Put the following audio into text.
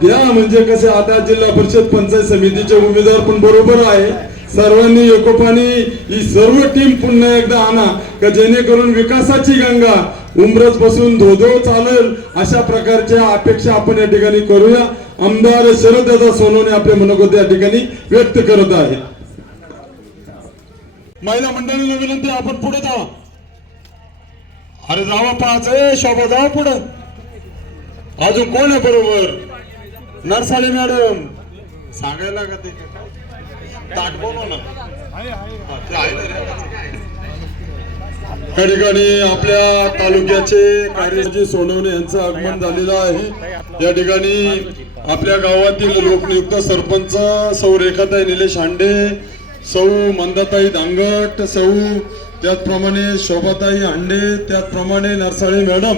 द्या म्हणजे कसे आता जिल्हा परिषद पंचायत समितीचे उमेदवार पण बरोबर आहे, सर्वांनी एकोपाने ही सर्व टीम पुन्हा एकदा आणा का जेणेकरून विकासाची गंगा उमरज पासून धोधो चालेल अशा प्रकारच्या अपेक्षा आपण या ठिकाणी करूया। आमदार शरददादा सोनवणे आपले मनोगत या ठिकाणी व्यक्त करत आहेत। महिला मंडळीला विनंती आपण पुढे जावा, अरे जावा पाच शोभा जावा पुढे। अजून कोण आहे बरोबर? नरसाळे मॅडम सांगायला का ते ताट बोलव ना त्या ठिकाणी आपल्या तालुक्याचे कार्यजी सोनवणे यांचं आगमन झालेलं आहे। या ठिकाणी आपल्या गावातील लोकनियुक्त सरपंच सौ रेखाताई निलेश हांडे, सौ मंदाताई दांगट, सौ त्याचप्रमाणे शोभाताई हांडे, त्याचप्रमाणे नरसाळे मॅडम